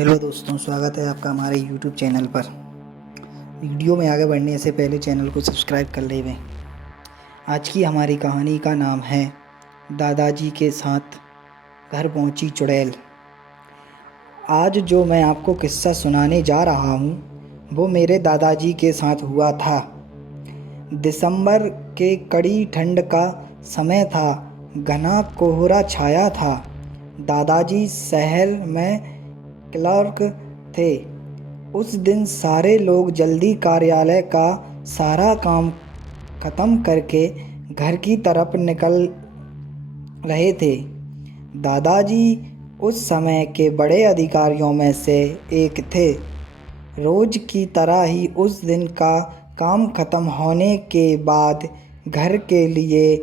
Hello दोस्तों, स्वागत है आपका हमारे यूट्यूब चैनल पर। वीडियो में आगे बढ़ने से पहले चैनल को सब्सक्राइब कर लें। आज की हमारी कहानी का नाम है दादाजी के साथ घर पहुंची चुड़ैल। आज जो मैं आपको किस्सा सुनाने जा रहा हूं वो मेरे दादाजी के साथ हुआ था। दिसंबर के कड़ी ठंड का समय था। घना कोहरा छाया था। दादाजी शहर में क्लर्क थे। उस दिन सारे लोग जल्दी कार्यालय का सारा काम खत्म करके घर की तरफ निकल रहे थे। दादाजी उस समय के बड़े अधिकारियों में से एक थे। रोज की तरह ही उस दिन का काम खत्म होने के बाद घर के लिए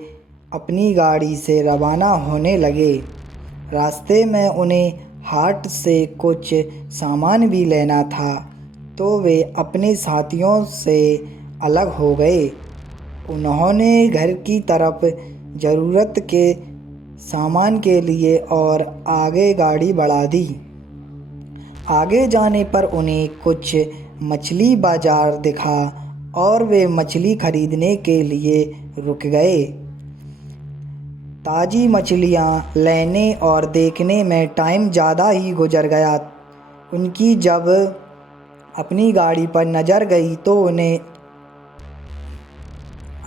अपनी गाड़ी से रवाना होने लगे। रास्ते में उन्हें हाट से कुछ सामान भी लेना था, तो वे अपने साथियों से अलग हो गए। उन्होंने घर की तरफ ज़रूरत के सामान के लिए और आगे गाड़ी बढ़ा दी। आगे जाने पर उन्हें कुछ मछली बाज़ार दिखा और वे मछली खरीदने के लिए रुक गए। ताज़ी मछलियाँ लेने और देखने में टाइम ज़्यादा ही गुजर गया। उनकी जब अपनी गाड़ी पर नज़र गई तो उन्हें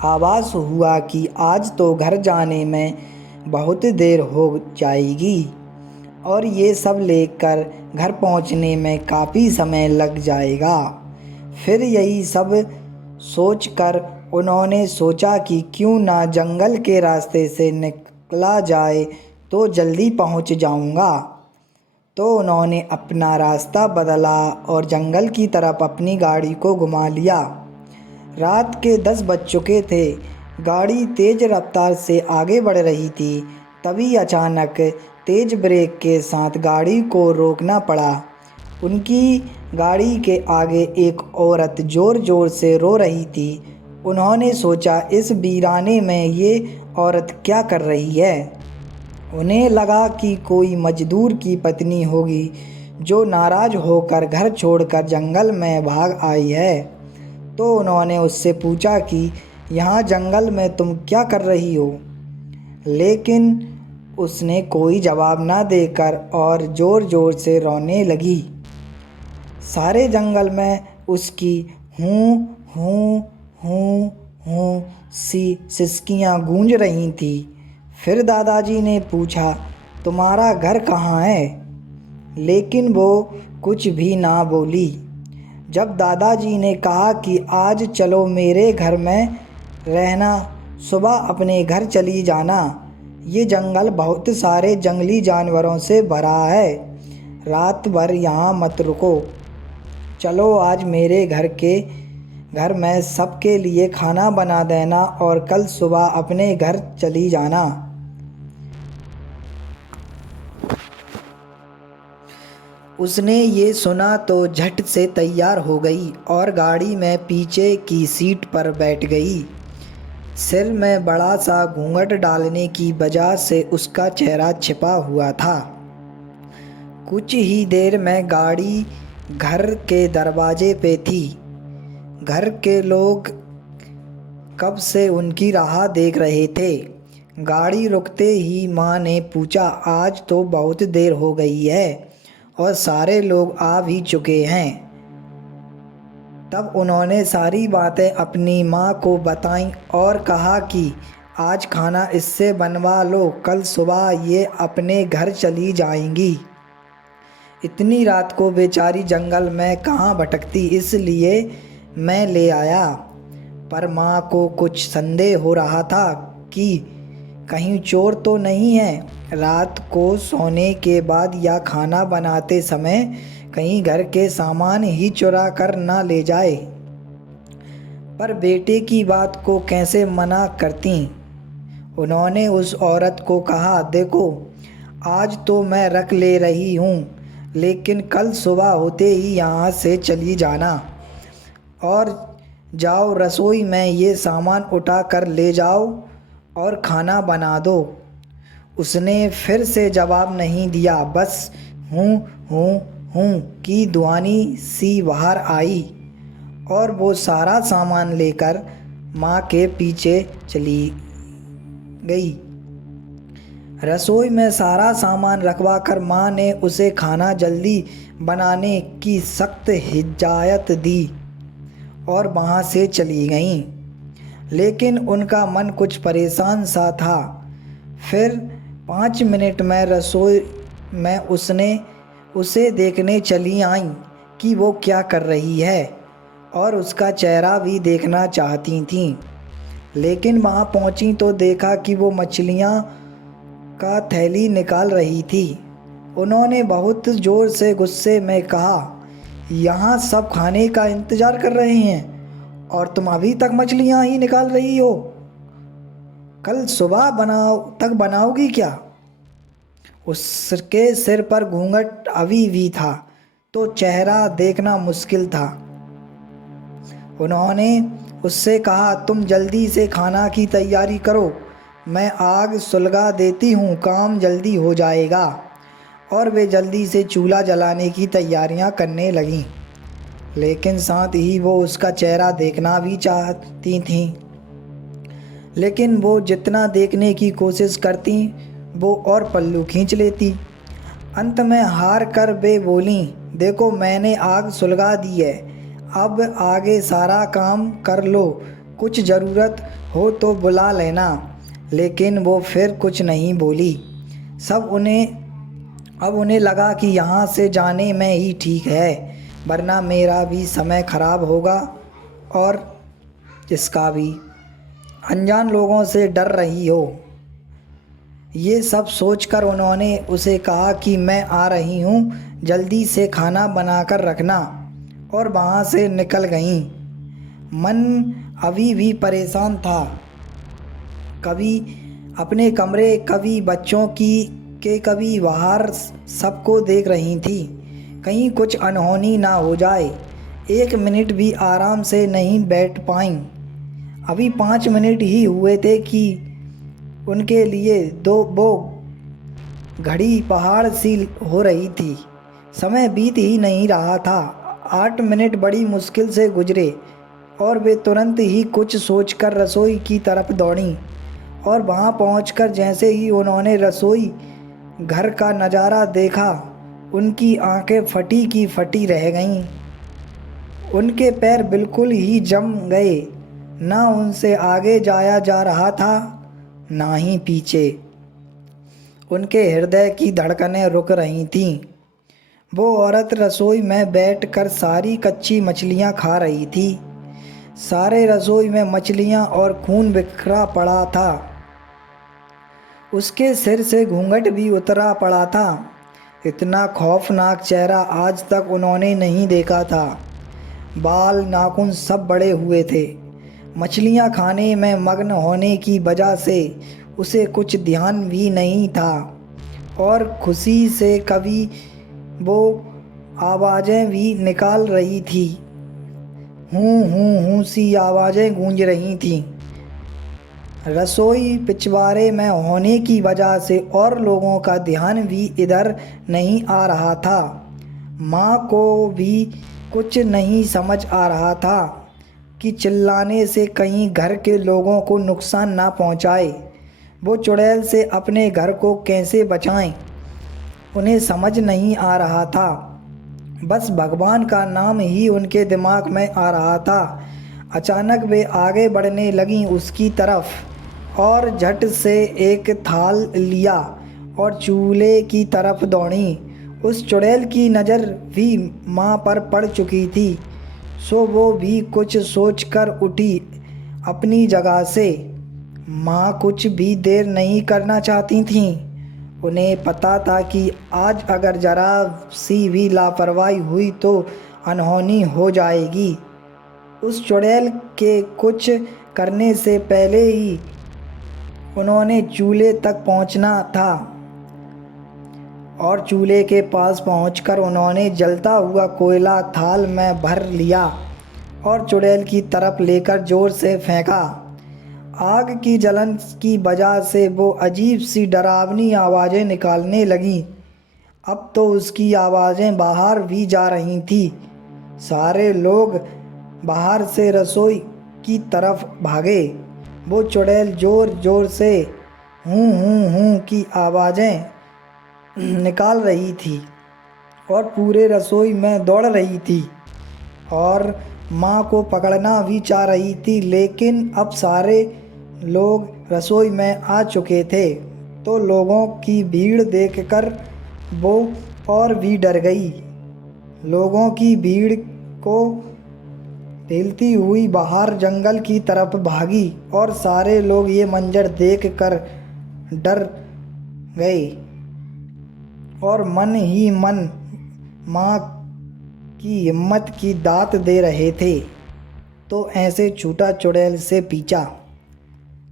आभास हुआ कि आज तो घर जाने में बहुत देर हो जाएगी और ये सब लेकर घर पहुंचने में काफ़ी समय लग जाएगा। फिर यही सब सोचकर उन्होंने सोचा कि क्यों ना जंगल के रास्ते से निकला जाए तो जल्दी पहुंच जाऊंगा। तो उन्होंने अपना रास्ता बदला और जंगल की तरफ अपनी गाड़ी को घुमा लिया। रात के 10 बज चुके थे। गाड़ी तेज़ रफ्तार से आगे बढ़ रही थी। तभी अचानक तेज़ ब्रेक के साथ गाड़ी को रोकना पड़ा। उनकी गाड़ी के आगे एक औरत ज़ोर ज़ोर से रो रही थी। उन्होंने सोचा, इस वीराने में ये औरत क्या कर रही है। उन्हें लगा कि कोई मजदूर की पत्नी होगी जो नाराज़ होकर घर छोड़कर जंगल में भाग आई है। तो उन्होंने उससे पूछा कि यहाँ जंगल में तुम क्या कर रही हो। लेकिन उसने कोई जवाब ना देकर और ज़ोर ज़ोर से रोने लगी। सारे जंगल में उसकी हूँ हूँ हूँ हूँ सी सिसकियाँ गूंज रही थी। फिर दादाजी ने पूछा, तुम्हारा घर कहाँ है। लेकिन वो कुछ भी ना बोली। जब दादाजी ने कहा कि आज चलो मेरे घर में रहना, सुबह अपने घर चली जाना, ये जंगल बहुत सारे जंगली जानवरों से भरा है, रात भर यहाँ मत रुको, चलो आज मेरे घर में सबके लिए खाना बना देना और कल सुबह अपने घर चली जाना। उसने ये सुना तो झट से तैयार हो गई और गाड़ी में पीछे की सीट पर बैठ गई। सिर में बड़ा सा घूंघट डालने की वजह से उसका चेहरा छिपा हुआ था। कुछ ही देर में गाड़ी घर के दरवाजे पे थी। घर के लोग कब से उनकी राह देख रहे थे। गाड़ी रुकते ही माँ ने पूछा, आज तो बहुत देर हो गई है और सारे लोग आ भी चुके हैं। तब उन्होंने सारी बातें अपनी माँ को बताईं और कहा कि आज खाना इससे बनवा लो, कल सुबह ये अपने घर चली जाएंगी। इतनी रात को बेचारी जंगल में कहाँ भटकती, इसलिए मैं ले आया। पर माँ को कुछ संदेह हो रहा था कि कहीं चोर तो नहीं है। रात को सोने के बाद या खाना बनाते समय कहीं घर के सामान ही चुरा कर ना ले जाए। पर बेटे की बात को कैसे मना करती। उन्होंने उस औरत को कहा, देखो आज तो मैं रख ले रही हूँ, लेकिन कल सुबह होते ही यहाँ से चली जाना और जाओ रसोई में ये सामान उठा कर ले जाओ और खाना बना दो। उसने फिर से जवाब नहीं दिया, बस हूँ हूँ हूँ कि ध्वनि सी बाहर आई और वो सारा सामान लेकर माँ के पीछे चली गई। रसोई में सारा सामान रखवा कर माँ ने उसे खाना जल्दी बनाने की सख्त हिदायत दी और वहाँ से चली गईं। लेकिन उनका मन कुछ परेशान सा था। फिर 5 मिनट में रसोई में उसे देखने चली आईं कि वो क्या कर रही है और उसका चेहरा भी देखना चाहती थीं। लेकिन वहाँ पहुँची तो देखा कि वो मछलियाँ का थैली निकाल रही थी। उन्होंने बहुत ज़ोर से गुस्से में कहा, यहाँ सब खाने का इंतज़ार कर रहे हैं और तुम अभी तक मछलियाँ ही निकाल रही हो। कल सुबह तक बनाओगी क्या? उसके सिर पर घूंघट अभी भी था तो चेहरा देखना मुश्किल था। उन्होंने उससे कहा, तुम जल्दी से खाना की तैयारी करो, मैं आग सुलगा देती हूँ, काम जल्दी हो जाएगा। और वे जल्दी से चूल्हा जलाने की तैयारियां करने लगीं। लेकिन साथ ही वो उसका चेहरा देखना भी चाहती थीं। लेकिन वो जितना देखने की कोशिश करती वो और पल्लू खींच लेती। अंत में हार कर वे बोलीं, देखो मैंने आग सुलगा दी है, अब आगे सारा काम कर लो, कुछ ज़रूरत हो तो बुला लेना। लेकिन वो फिर कुछ नहीं बोली। अब उन्हें लगा कि यहाँ से जाने में ही ठीक है, वरना मेरा भी समय खराब होगा और इसका भी। अनजान लोगों से डर रही हो। ये सब सोचकर उन्होंने उसे कहा कि मैं आ रही हूँ, जल्दी से खाना बनाकर रखना, और वहाँ से निकल गईं। मन अभी भी परेशान था, कभी अपने कमरे, कभी बच्चों के कभी बाहर सबको देख रही थी, कहीं कुछ अनहोनी ना हो जाए। 1 मिनट भी आराम से नहीं बैठ पाईं। अभी 5 मिनट ही हुए थे कि उनके लिए वो घड़ी पहाड़ सी हो रही थी। समय बीत ही नहीं रहा था। 8 मिनट बड़ी मुश्किल से गुजरे और वे तुरंत ही कुछ सोचकर रसोई की तरफ दौड़ीं। और वहाँ पहुंचकर जैसे ही उन्होंने रसोई घर का नज़ारा देखा, उनकी आंखें फटी की फटी रह गईं। उनके पैर बिल्कुल ही जम गए। ना उनसे आगे जाया जा रहा था, ना ही पीछे। उनके हृदय की धड़कनें रुक रही थीं। वो औरत रसोई में बैठकर सारी कच्ची मछलियाँ खा रही थी। सारे रसोई में मछलियाँ और खून बिखरा पड़ा था। उसके सिर से घूंघट भी उतरा पड़ा था। इतना खौफनाक चेहरा आज तक उन्होंने नहीं देखा था। बाल, नाखून सब बड़े हुए थे। मछलियाँ खाने में मग्न होने की वजह से उसे कुछ ध्यान भी नहीं था और खुशी से कभी वो आवाज़ें भी निकाल रही थी। हूँ सी आवाज़ें गूंज रही थीं। रसोई पिछवाड़े में होने की वजह से और लोगों का ध्यान भी इधर नहीं आ रहा था। माँ को भी कुछ नहीं समझ आ रहा था कि चिल्लाने से कहीं घर के लोगों को नुकसान ना पहुँचाए। वो चुड़ैल से अपने घर को कैसे बचाएं, उन्हें समझ नहीं आ रहा था। बस भगवान का नाम ही उनके दिमाग में आ रहा था। अचानक वे आगे बढ़ने लगीं उसकी तरफ और झट से एक थाल लिया और चूल्हे की तरफ दौड़ी। उस चुड़ैल की नज़र भी माँ पर पड़ चुकी थी, सो वो भी कुछ सोचकर उठी अपनी जगह से। माँ कुछ भी देर नहीं करना चाहती थीं। उन्हें पता था कि आज अगर जरा सी भी लापरवाही हुई तो अनहोनी हो जाएगी। उस चुड़ैल के कुछ करने से पहले ही उन्होंने चूल्हे तक पहुंचना था और चूल्हे के पास पहुंचकर उन्होंने जलता हुआ कोयला थाल में भर लिया और चुड़ैल की तरफ लेकर ज़ोर से फेंका। आग की जलन की वजह से वो अजीब सी डरावनी आवाज़ें निकालने लगीं। अब तो उसकी आवाज़ें बाहर भी जा रही थी। सारे लोग बाहर से रसोई की तरफ भागे। वो चुड़ैल ज़ोर ज़ोर से हूँ की आवाज़ें निकाल रही थी और पूरे रसोई में दौड़ रही थी और माँ को पकड़ना भी चाह रही थी, लेकिन अब सारे लोग रसोई में आ चुके थे। तो लोगों की भीड़ देखकर वो और भी डर गई। लोगों की भीड़ को हिलती हुई बाहर जंगल की तरफ भागी और सारे लोग ये मंजर देखकर डर गए और मन ही मन माँ की हिम्मत की दात दे रहे थे। तो ऐसे छूटा चुड़ैल से पीछा।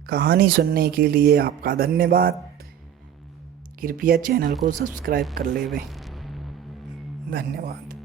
कहानी सुनने के लिए आपका धन्यवाद। कृपया चैनल को सब्सक्राइब कर लेवे। धन्यवाद।